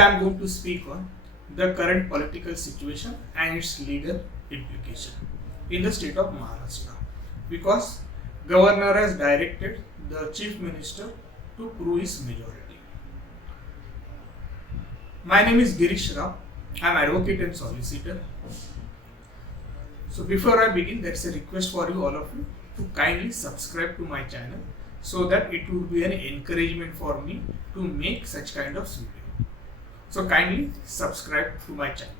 Today I am going to speak on the current political situation and its legal implication in the state of Maharashtra, because governor has directed the chief minister to prove his majority. My name is Girish Rao. I am advocate and solicitor. So before I begin, that's a request for you, all of you, to kindly subscribe to my channel so that it will be an encouragement for me to make such kind of video. So kindly subscribe to my channel.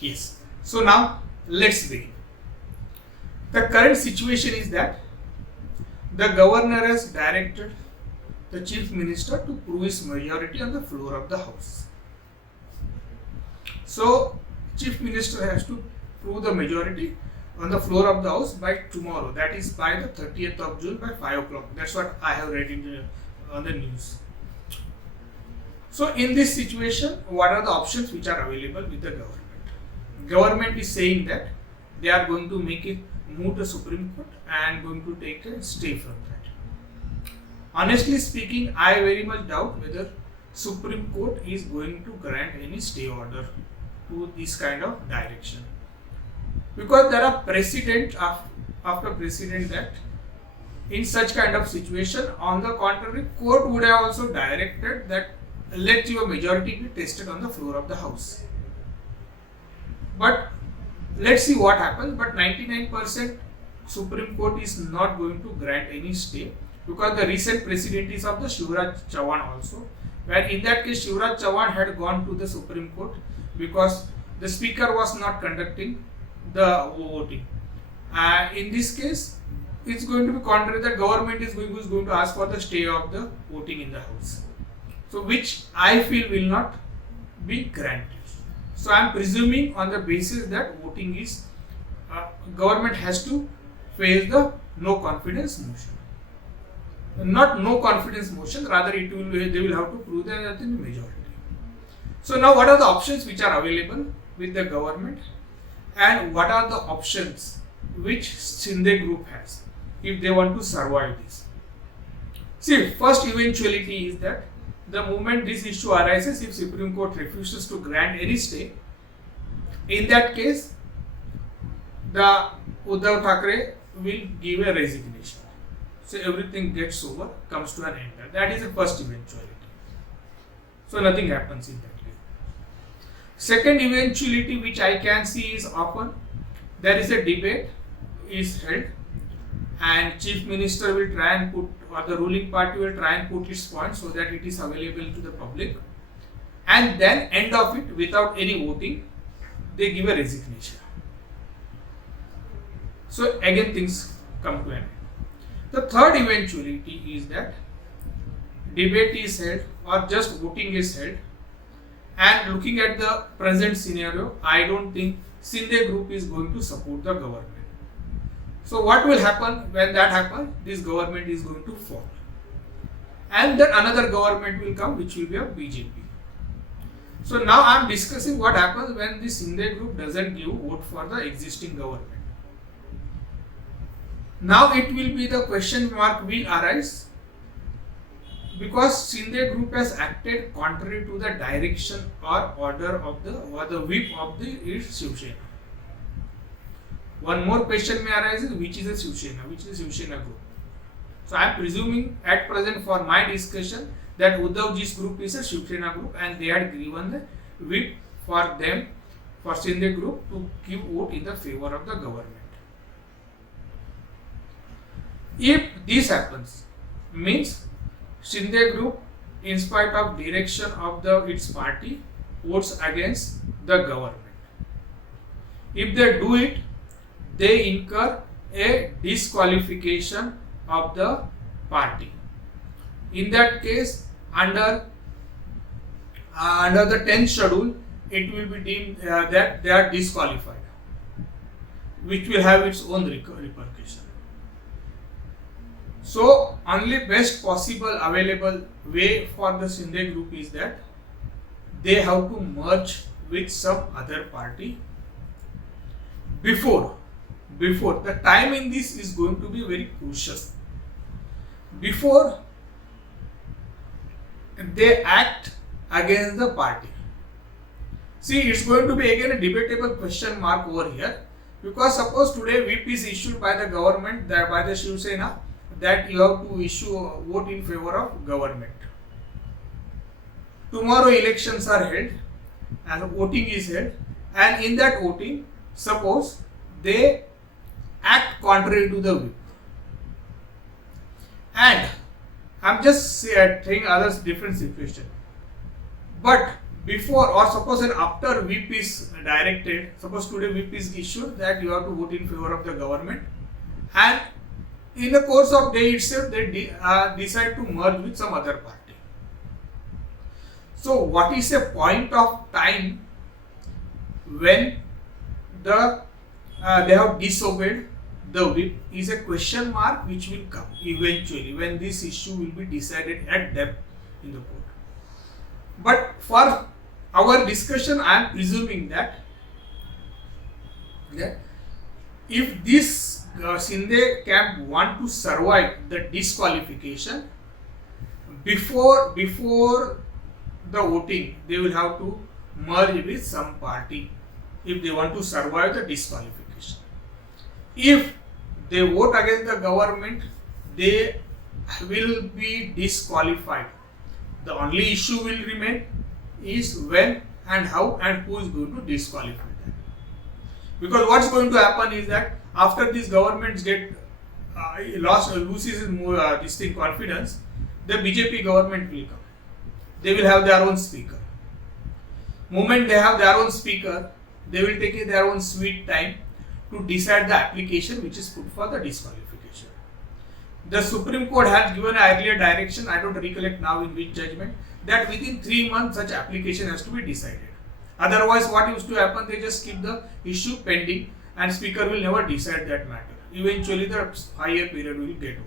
Yes. So now let's begin. The current situation is that the governor has directed the chief minister to prove his majority on the floor of the house. So chief minister has to prove the majority on the floor of the house by tomorrow, that is by the 30th of June by 5 o'clock. That's what I have read on the news. So in this situation, what are the options which are available with the government? Government is saying that they are going to make it move to Supreme Court and going to take a stay from that. Honestly speaking, I very much doubt whether Supreme Court is going to grant any stay order to this kind of direction, because there are precedent after precedent that in such kind of situation, on the contrary, court would have also directed that let your majority be tested on the floor of the house. But let's see what happens. But 99% Supreme Court is not going to grant any stay, because the recent precedent is of the Shivraj Chauhan also, where in that case Shivraj Chauhan had gone to the Supreme Court because the speaker was not conducting the voting. In this case, it's going to be contrary. The government is going to ask for the stay of the voting in the house. So which I feel will not be granted. So I am presuming on the basis that voting is government has to face the no confidence motion. Not no confidence motion, rather they will have to prove that in the majority. So now what are the options which are available with the government, and what are the options which Shinde group has if they want to survive this? See, first eventuality is that the moment this issue arises, if Supreme Court refuses to grant any stay, in that case, the Uddhav Thackeray will give a resignation. So everything gets over, comes to an end. That is the first eventuality. So nothing happens in that case. Second eventuality which I can see is often there is a debate is held, and chief minister will try and put, or the ruling party will try and put its point so that it is available to the public, and then end of it without any voting, they give a resignation. So again things come to an end. The third eventuality is that debate is held or just voting is held, and looking at the present scenario, I don't think Shinde group is going to support the government. So what will happen when that happens? This government is going to fall, and then another government will come which will be of BJP. So now I am discussing what happens when the Shinde group doesn't give vote for the existing government. Now it will be the question mark will arise, because Shinde group has acted contrary to the direction or order of the whip of the Shiv Sena. One more question may arise: which is a Shiv Sena? Which is a Shiv Sena group? So I am presuming at present for my discussion that Uddhavji's group is a Shiv Sena group, and they had given the whip for them, for Shinde group, to give vote in the favor of the government. If this happens, means Shinde group, in spite of direction of its party, votes against the government. If they do it, they incur a disqualification of the party. In that case, under the 10th schedule, it will be deemed that they are disqualified, which will have its own repercussion. So only best possible available way for the Shinde group is that they have to merge with some other party before the time in this is going to be very crucial. Before they act against the party. See, it's going to be again a debatable question mark over here, because suppose today VP is issued by the government, that by the Shiv Sena, that you have to issue a vote in favor of government. Tomorrow elections are held and voting is held, and in that voting, suppose they act contrary to the whip. And I'm just saying others different situation. But before or suppose and after whip is directed, suppose today whip is issued that you have to vote in favor of the government, and in the course of day itself they decide to merge with some other party. So what is a point of time when they have disobeyed the whip is a question mark which will come eventually when this issue will be decided at depth in the court. But for our discussion, I am presuming that if this Shinde camp want to survive the disqualification, before the voting, they will have to merge with some party if they want to survive the disqualification. If they vote against the government, they will be disqualified. The only issue will remain is when and how and who is going to disqualify them. Because what's going to happen is that after these governments get loses this thing confidence, the BJP government will come. They will have their own speaker. Moment they have their own speaker, they will take their own sweet time to decide the application which is put for the disqualification. The Supreme Court has given an earlier direction, I don't recollect now in which judgment, that within 3 months such application has to be decided. Otherwise, what used to happen, they just keep the issue pending and speaker will never decide that matter. Eventually the higher period will get over.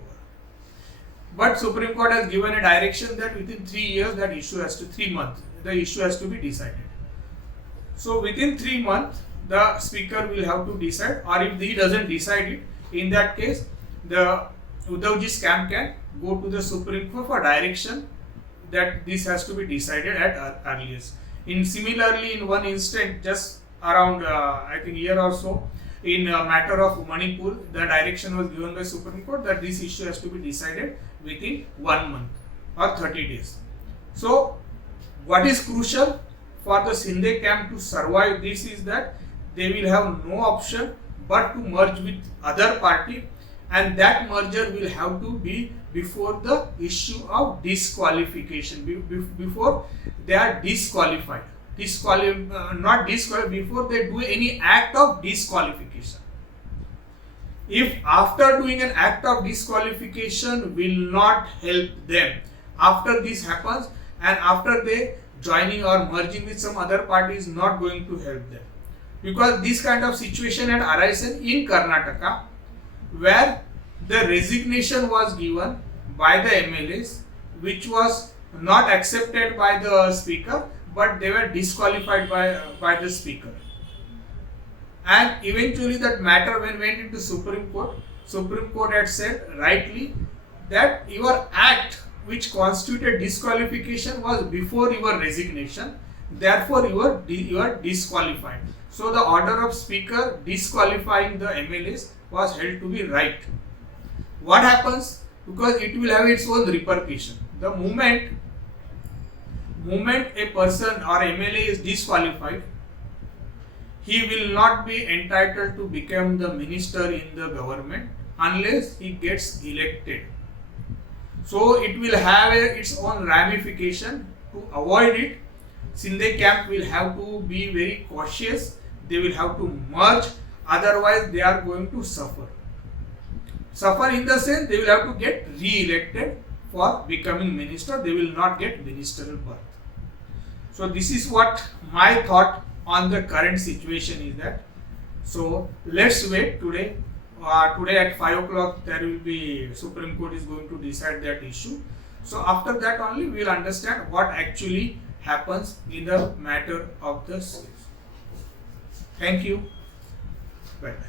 But Supreme Court has given a direction that within 3 years that issue has to 3 months, the issue has to be decided. So within 3 months, the speaker will have to decide, or if he doesn't decide it, in that case, the Uddhavji's camp can go to the Supreme Court for direction that this has to be decided at earliest. Similarly, in one instant, just around I think year or so, in a matter of Manipur, the direction was given by Supreme Court that this issue has to be decided within 1 month or 30 days. So, what is crucial for the Shinde camp to survive this is that they will have no option but to merge with other party, and that merger will have to be before the issue of disqualification, before they are disqualified. Not disqualified, before they do any act of disqualification. If after doing an act of disqualification will not help them, after this happens and after they joining or merging with some other party is not going to help them. Because this kind of situation had arisen in Karnataka, where the resignation was given by the MLAs, which was not accepted by the speaker, but they were disqualified by the speaker. And eventually that matter when went into Supreme Court had said rightly that your act which constituted disqualification was before your resignation, therefore you are disqualified. So the order of speaker disqualifying the MLAs was held to be right. What happens? Because it will have its own repercussion. The moment a person or MLA is disqualified, he will not be entitled to become the minister in the government unless he gets elected. So it will have its own ramification. To avoid it, Shinde camp will have to be very cautious. They will have to merge, otherwise they are going to suffer. Suffer in the sense they will have to get re-elected for becoming minister. They will not get ministerial berth. So this is what my thought on the current situation is that. So let's wait today. Today at 5 o'clock there will be Supreme Court is going to decide that issue. So after that only we will understand what actually happens in the matter of the case. Thank you. Bye bye.